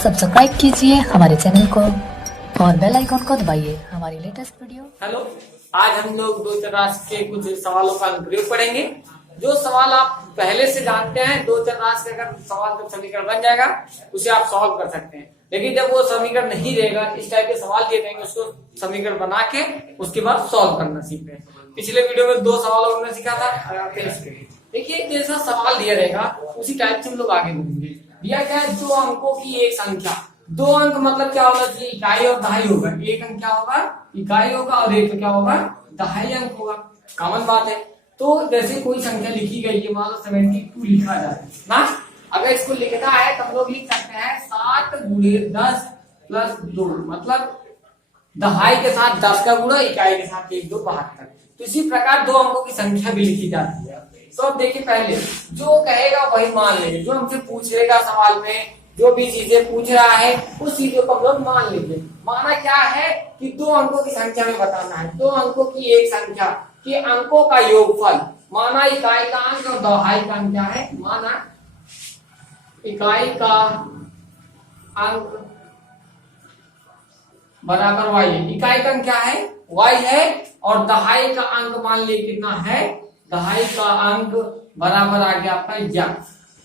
Subscribe कीजिए हमारे channel को और बेल आइकॉन को दबाइए हमारी लेटेस्ट वीडियो। हेलो, आज हम लोग दो चर राशि के कुछ सवालों का अनुप्रयोग पढ़ेंगे। जो सवाल आप पहले से जानते हैं, दो चर राशि का अगर सवाल का समीकरण बन जाएगा उसे आप सॉल्व कर सकते हैं। लेकिन जब वो समीकरण नहीं रहेगा, इस टाइप के सवाल दिए जाएंगे, उसको समीकरण बना के उसके बाद सॉल्व करना सीखते हैं। पिछले वीडियो में दो सवालों में सीखा था। देखिए, जैसा सवाल दिया रहेगा उसी टाइप से हम लोग आगे बढ़ेंगे। दिया क्या है, दो अंकों की एक संख्या। दो अंक मतलब क्या होना चाहिए, इकाई और दहाई होगा। एक अंक क्या होगा, इकाई होगा, और एक तो क्या होगा, दहाई अंक होगा। कॉमन बात है। तो जैसे कोई संख्या लिखी गई है, मान लो 72 लिखा जाए ना, अगर इसको लिखना है तो हम लोग लिख सकते हैं 7 गुणे 10 प्लस 2, मतलब दहाई के साथ 10 का गुणा, इकाई के साथ 1 2 72। तो इसी प्रकार दो अंकों की संख्या भी लिखी जाती है। तो अब देखिए, पहले जो कहेगा वही मान लेंगे। जो हमसे पूछेगा सवाल में जो भी चीजें पूछ रहा है उस चीजों को हम लोग मान लेंगे। माना क्या है कि दो अंकों की संख्या में बताना है। दो अंकों की एक संख्या के अंकों का योगफल, माना इकाई का अंक और दहाई का अंक क्या है, माना इकाई का अंक बराबर y है। इकाई का अंक क्या है, y है, और दहाई का अंक मान लीजिए कितना है, दहाई का अंक बराबर आ गया आपका x।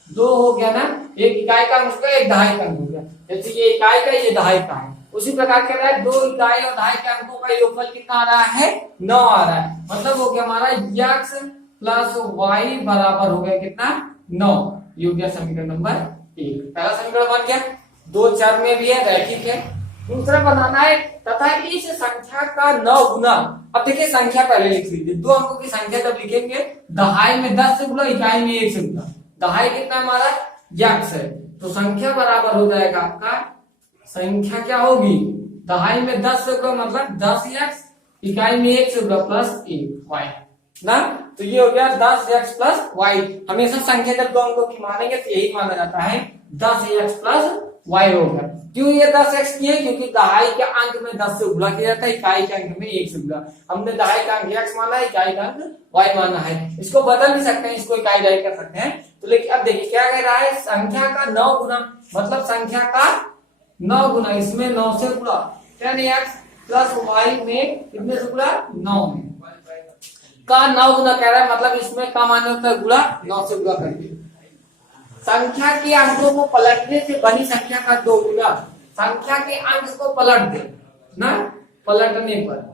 दो हो गया ना, एक इकाई का अंक, एक दहाई का अंक हो गया। जैसे ये इकाई का, ये दहाई का है। उसी प्रकार कह रहा है, दो इकाई और दहाई के अंकों का योगफल कितना आ रहा है, 9 आ रहा है। मतलब हो गया हमारा x प्लस y बराबर हो गया कितना, 9। ये हो गया समीकरण नंबर 1। पहला समीकरण बन गया। दो चर में भी है, रैखिक है। दूसरा बनाना है, तथा इस संख्या का 9 गुना। अब देखिए, संख्या पहले लिख लीजिए। दो अंकों की संख्या जब लिखेंगे, दहाई में 10 से गुना, इकाई में 1 से गुना। दहाई कितना हमारा x है, तो संख्या बराबर हो जाएगा आपका, संख्या क्या होगी, दहाई में 10 से गुना मतलब 10x, इकाई में 1 से गुना प्लस 1 y ना। तो ये हो गया 10x प्लस y। हमेशा संख्या जब दो अंकों की मानेंगे तो यही माना जाता है 10x प्लस y होगा। क्यों ये 10x किए, क्योंकि दहाई के अंक में 10 से गुणा किया जाता है, इकाई के अंक में 1 से गुणा। हमने दहाई का अंक x माना है, इकाई का अंक y माना है। इसको बदल भी सकते हैं, इसको इकाई दहाई कर सकते हैं। तो लेकिन अब देखिए क्या कह रहा है, संख्या का 9 गुना, मतलब संख्या का 9 गुना, इसमें 9 से गुणा, 10x प्लस y में कितने से गुणा, 9 में का 9 गुना कह रहा है। मतलब इसमें का मान्य होता है गुणा, 9 से गुणा करके। संख्या के अंकों को पलटने से बनी संख्या का 2 गुना। संख्या के अंक को पलट दे ना, पलटने पर,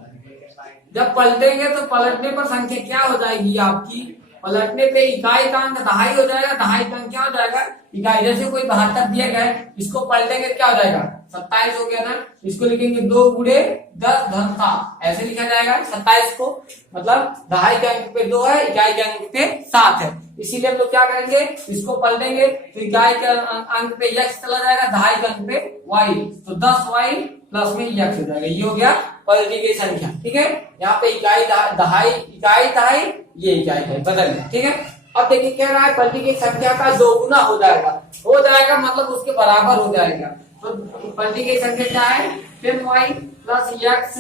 जब पलटेंगे तो पलटने पर संख्या क्या हो जाएगी आपकी, पलटने पे इकाई का अंक दहाई हो जाएगा, दहाई का अंक क्या हो जाएगा, इकाई। जैसे कोई 72 दिया गया है, इसको पलटेंगे क्या हो जाएगा, 27 हो गया ना। इसको लिखेंगे 2 गुणे 10 धन 7, ऐसे लिखा जाएगा 27 को। मतलब दहाई के अंक पे 2 है, इकाई के अंक पे 7 है। इसीलिए हम लोग क्या करेंगे, इसको पलटेंगे तो इकाई के अंक पे x चला जाएगा, दहाई के अंक पे y, तो 10y प्लस में x हो जाएगा। ये हो गया पलटी गई संख्या। ठीक है, यहाँ पे इकाई दहाई, इकाई दहाई, ये इकाई है, बदल। ठीक है, अब देखिए क्या रहा है, पलटी गई संख्या का 2 गुना हो जाएगा, मतलब उसके बराबर हो जाएगा। तो पलटी गई संख्या क्या है, 10y प्लस x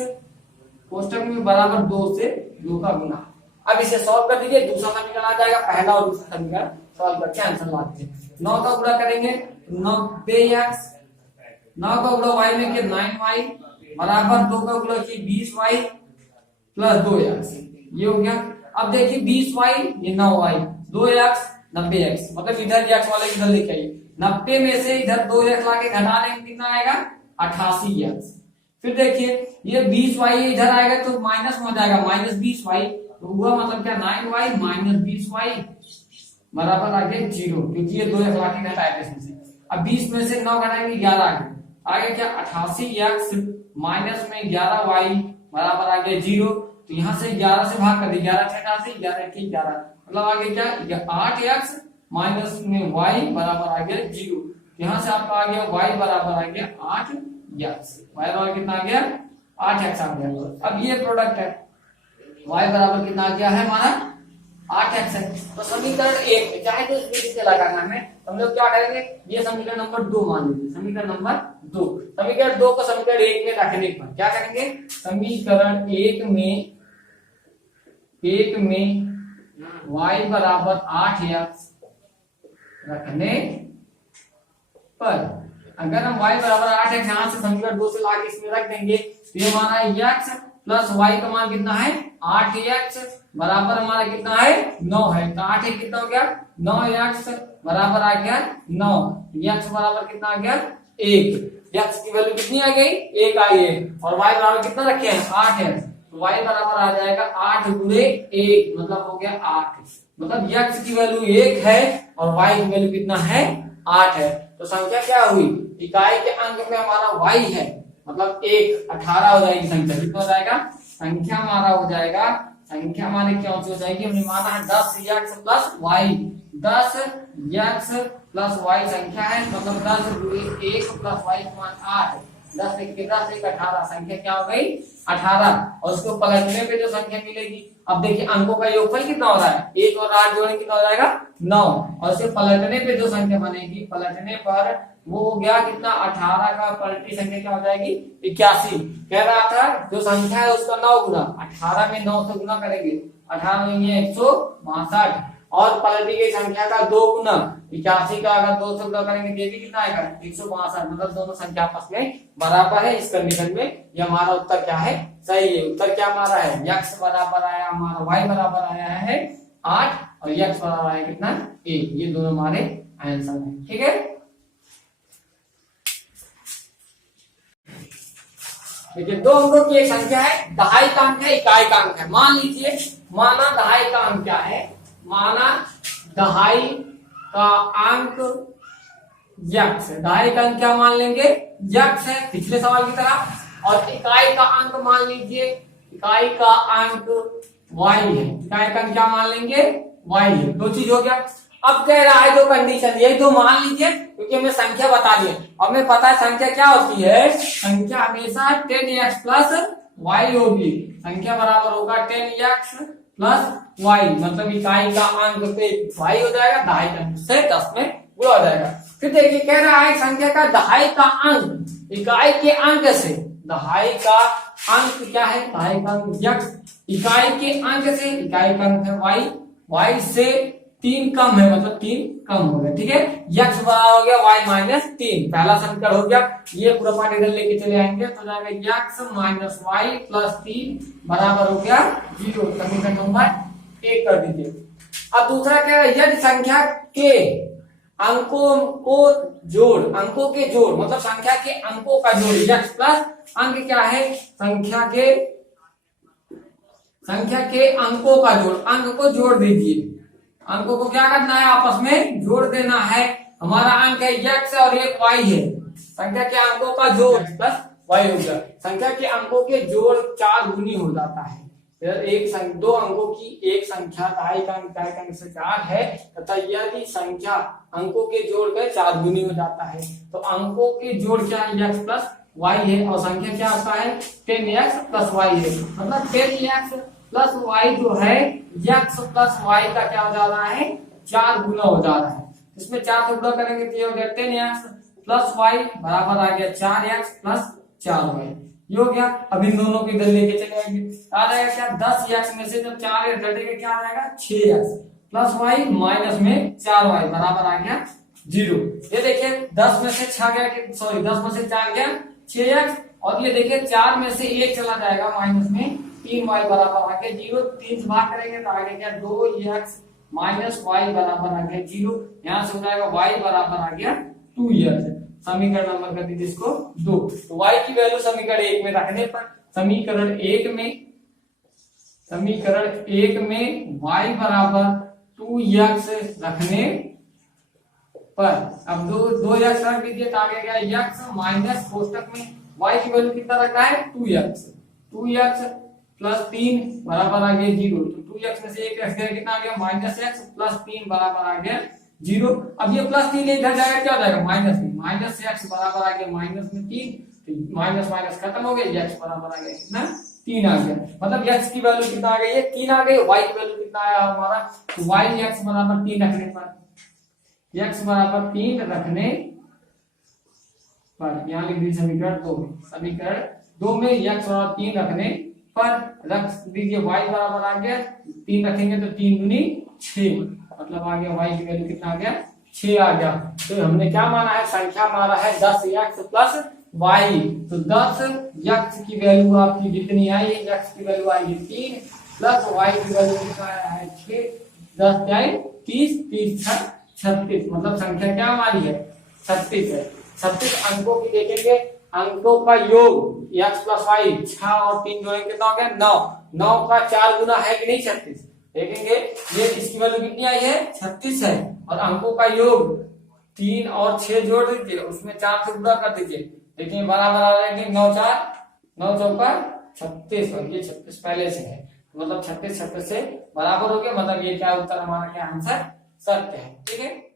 कोष्टक में बराबर 2 से 2 का गुना। अब इसे सॉल्व कर दीजिए, दूसरा समीकरण आ जाएगा। पहला और दूसरा समीकरण सॉल्व करके आंसर ला दीजिए। 9 का गुणा करेंगे 90x, 9 का गुणा y में के 9y बराबर 2 का गुणा की 20y प्लस 2x। ये हो गया। अब देखिए 20y, ये 9y, 2x 90x, मतलब इधर x वाले इधर लेके आइए। 90 में से इधर 2x लाके घटा लेंगे, कितना आएगा, 88x। फिर देखिए ये 20y इधर आएगा तो माइनस में हो जाएगा, माइनस 20y, तो हुआ मतलब क्या, 9y माइनस 20y बराबर आ गया 0, क्योंकि ये 2x लाके घटाए थे इसमें से। अब 20 में से 9 घटाएंगे 11 आ गया, आगे क्या 88x माइनस में 11y बराबर आ गया 0। तो यहाँ से 11 से भाग कर दिया, 11 से 88, 11 के 11, मतलब आगे क्या 8x माइनस में y बराबर आ गया 0। यहाँ से आपका आ गया y बराबर आ गया 8x, y बराबर कितना आ गया, 8x आ गया। अब ये प्रोडक्ट है, y बराबर कितना आ गया है हमारा, 8x है। तो समीकरण 1 में चाहे तो इस से लगाना है, हम लोग क्या करेंगे, ये समीकरण नंबर 2 मान लीजिए, समीकरण नंबर 2। समीकरण 2 को समीकरण 1 में रखने पर क्या करेंगे, समीकरण 1 में y बराबर 8x रखने पर अगर हम y बराबर 8x यहाँ से समीकरण 2 से लाके इसमें रख देंगे तो ये हमारा x प्लस y का मान कितना है 8x बराबर हमारा कितना है 9 है। तो 8 कितना हो गया 9x बराबर आ गया 9। x बराबर कितना आ गया 1। x की वैल्यू कितनी आ गई 1 आई है और y बराबर कितना रखे हैं 8 है। तो y बराबर आ जाएगा 8 गुणे 1 मतलब हो गया 8। मतलब x की वैल्यू 1 है और y की वैल्यू कितना है 8 है। तो संख्या क्या हुई इकाई के अंक में हमारा y है मतलब 1 18 हो जाएगी संख्या। कितना हो जाएगा संख्या हमारा हो जाएगा संख्या हमारे क्या हो जाएगी हमने माना है 10x plus y 10x plus y संख्या है मतलब 10 गुणे 1 प्लस y का मान 8 10 1 10 1 18 संख्या क्या हो गई 18 और उसको पलटने पे जो संख्या मिलेगी। अब देखिए अंकों का योगफल कितना हो रहा है 1 और 8 जोड़ने कितना हो जाएगा 9 और इसे पलटने पे जो संख्या बनेगी पलटने पर वो हो गया कितना 18 का पलटी संख्या क्या हो जाएगी 81। कह रहा था जो संख्या है उसका 9 गुना 18 में 9 से गुना करेंगे 18 में ये 162 और पलटी गई संख्या का 2 गुना 81 का अगर 2 से गुना करेंगे तो ये भी कितना आएगा 162 मतलब दोनों संख्या आपस में बराबर है। इस कंडीशन में ये हमारा उत्तर क्या है सही है। उत्तर क्या हमारा है x बराबर आया हमारा y बराबर आया है 8 और x बराबर आया कितना 1। ये दोनों हमारे आंसर है। ठीक है देखिए दो अंकों की एक संख्या है दहाई का अंक है इकाई का अंक है। मान लीजिए माना दहाई का अंक क्या है माना दहाई का अंक यक्स है। दहाई का अंक क्या मान लेंगे यक्स है पिछले सवाल की तरह और इकाई का अंक मान लीजिए इकाई का अंक y है। इकाई का अंक क्या मान लेंगे y है। दो चीज हो गया। अब कह रहा है जो कंडीशन यही दो मान लीजिए क्योंकि हमें संख्या बता दी और हमें पता है संख्या क्या होती है संख्या हमेशा 10x प्लस y होगी। संख्या बराबर होगा 10x प्लस y मतलब इकाई का अंक पे y हो जाएगा दहाई का अंक से 10 में गुणा हो जाएगा। फिर देखिए कह रहा है संख्या का दहाई का अंक इकाई के अंक से दहाई का अंक क्या है दहाई का अंक x इकाई के अंक से इकाई का अंक है y से 3 कम है मतलब 3 कम हो गया। ठीक है x बराबर हो गया y माइनस 3 पहला समीकरण हो गया। ये पूरा पार्ट इधर लेके चले आएंगे तो जाएगा x माइनस y प्लस 3 बराबर हो गया 0। समीकरण नंबर 1 कर दीजिए। अब दूसरा क्या है यदि संख्या के अंकों को जोड़ अंकों के जोड़ मतलब संख्या के अंकों का जोड़ x प्लस अंक क्या है संख्या के अंकों का जोड़ अंक को जोड़ दीजिए। अंकों को क्या करना है आपस में जोड़ देना है। हमारा अंक है x और एक y है। संख्या के अंकों का जोड़ प्लस y हो गया। संख्या के अंकों के जोड़ 4 गुनी हो जाता है। दो अंकों की एक संख्या दहाई का अंक से 4 है तथा यदि संख्या अंकों के जोड़ के 4 गुनी हो जाता है तो अंकों के जोड़ क्या है x प्लस y है और संख्या क्या आता है 10x प्लस y है। मतलब 10x प्लस y जो है x प्लस y का क्या हो जा रहा है 4 गुना हो जा रहा है। इसमें 4 से गुना करेंगे तो ये हो गया 10x प्लस y बराबर आ गया 4x प्लस 4y। ये हो गया। अब इन दोनों को इधर लेके चले आएंगे आ जाएगा क्या 10x में से जब 4 घटेगा क्या आ जाएगा 6x प्लस y माइनस में 4y बराबर आ गया 0। ये देखिए 10 में से 6 गया सॉरी 10 में से 4 गया 6x और ये देखिए 4 में से 1 चला जाएगा माइनस में 3y बराबर आ गया 0। 3 से भाग करेंगे तो आगे क्या 2x माइनस y बराबर आ गया 0। यहाँ से हो जाएगा y बराबर आ गया 2x। समीकरण नंबर कर दीजिए इसको 2। तो y की वैल्यू समीकरण 1 में रखने पर समीकरण 1 में y बराबर 2x रखने पर अब 2x रख दीजिए तो आगे गया x माइनस कोष्टक में y की वैल्यू कितना रखना है 2x प्लस 3 बराबर आ गया 0। तो 2x में से 1 रख गया कितना आ गया माइनस x प्लस 3 बराबर आ गया 0। अब ये प्लस 3 इधर जाएगा क्या हो जाएगा माइनस में माइनस x बराबर आ गया माइनस में 3 माइनस माइनस खत्म हो गया x बराबर आ गया कितना 3 आ गया। मतलब x की वैल्यू कितना आ गई है 3 आ गई। y की वैल्यू कितना आया हमारा तो y x बराबर 3 रखने पर x बराबर 3 रखने पर यहाँ लिख दीजिए समीकरण 2 में x बराबर 3 रखने पर रख दीजिए y बराबर आ गया 3 रखेंगे तो 3 दूनी 6 मतलब आ गया y की वैल्यू कितना आ गया 6 आ गया। तो हमने क्या माना है, संख्या माना है 10x प्लस वाई। तो 10x की वैल्यू आपकी कितनी आई, x की वैल्यू आएगी 3 प्लस y की वैल्यू कितना आया है 6, 10 क्या है 30, 30 36, मतलब संख्या क्या हमारी है 36 है। 36 अंकों की देखेंगे, अंकों का योग x प्लस वाई 6 और 3 जोड़ेंगे कितना हो गया 9, 9 का 4 गुना है कि नहीं 36, देखेंगे ये इसकी वैल्यू कितनी आई है 36 है। और अंकों का योग 3 और 6 जोड़ दीजिए, उसमें 4 से गुणा कर दीजिए, देखिए बराबर आ जाएंगे 9 4 9 चौका 36, और ये 36 पहले से है, मतलब 36 36 से बराबर हो गया, मतलब ये क्या उत्तर हमारा क्या आंसर सत्य है। ठीक है।